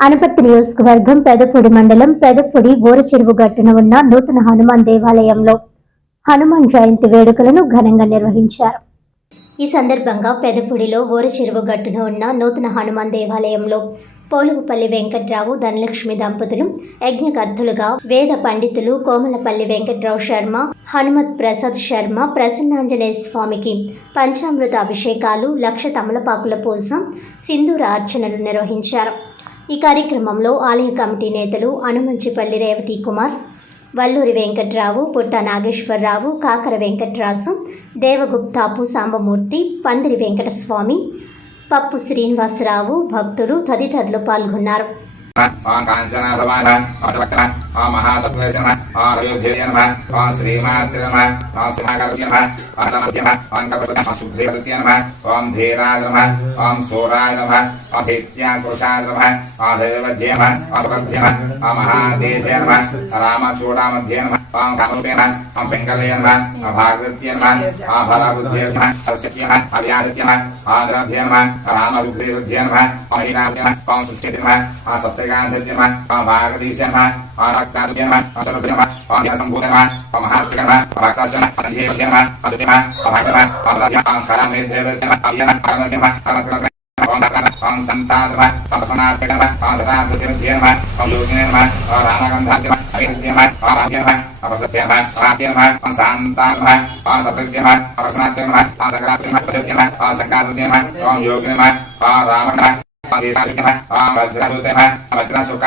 అనపర్తి నియోజకవర్గం పెదపొడి మండలం పెదపొడి చెరువు గట్టున ఉన్న నూతన హనుమాన్ దేవాలయంలో హనుమాన్ జయంతి వేడుకలను ఘనంగా నిర్వహించారు. ఈ సందర్భంగా పెదపొడిలో చెరువు గట్టున ఉన్న నూతన హనుమాన్ దేవాలయంలో పోలుగుపల్లి వెంకట్రావు ధనలక్ష్మి దంపతులు యజ్ఞకర్తులుగా వేద పండితులు కోమలపల్లి వెంకట్రావు శర్మ హనుమత్ ప్రసాద్ శర్మ ప్రసన్నాంజనేయ స్వామికి పంచామృత అభిషేకాలు లక్ష తమలపాకుల పూజ సింధూర అర్చనలు నిర్వహించారు. ఈ కార్యక్రమంలో ఆలయ కమిటీ నేతలు అనుమంచిపల్లి రేవతి కుమార్ వల్లూరి వెంకట్రావు పుట్ట నాగేశ్వరరావు కాకర వెంకట్రాసు దేవగుప్తాపు సాంబమూర్తి పందిరి వెంకటస్వామి పప్పు శ్రీనివాసరావు భక్తులు తదితరులు పాల్గొన్నారు. ఓం కాంచనాభవాన అటవక్ర ఓం మహాతత్వేశ నమ ఓం రవిభ్యయ నమ ఓం శ్రీమాత్రి నమ ఓం సింహాకృత్య నమ ఓం నమత్య నమ ఓం కపట సుధీకృత్య నమ ఓం ధీరాజ నమ ఓం సూరాయ నమ ఓం భీత్యాకృషాయ నమ ఓం దేవధ్య నమ ఓం సుభద్య నమ ఓం మహాదేశయ నమ రామచూడామధ్య నమ ఓం కామరూపే నమ ఓం పెంగళయ నమ ఓం భాగవత్య నమ ఓం బలబుద్ధ్య నమ సరస్వత్య నమ అవ్యాధత్య నమ ఓం ద్రవ్య నమ రామరుద్రేరుధ్య నమ ఓం హీనాథ్య నమ ఓం సుష్ఠితి నమ ఓం సత్యగాంధర్య నమ ఓం భాగదీశ నమ ఓం రక్తాద్య నమ ఓం తనుభ్య నమ ఓం జనసంభూత నమ ఓం మహాత్రిక నమ ఓం భక్తార్జన సంజీవ నమ ఓం దుతి నమ ఓం భక్త నమ ఓం రథ్య ఓం కరామేధ్య నమ అవ్య నమ కరమధ్య నమ కరమకృత ఓం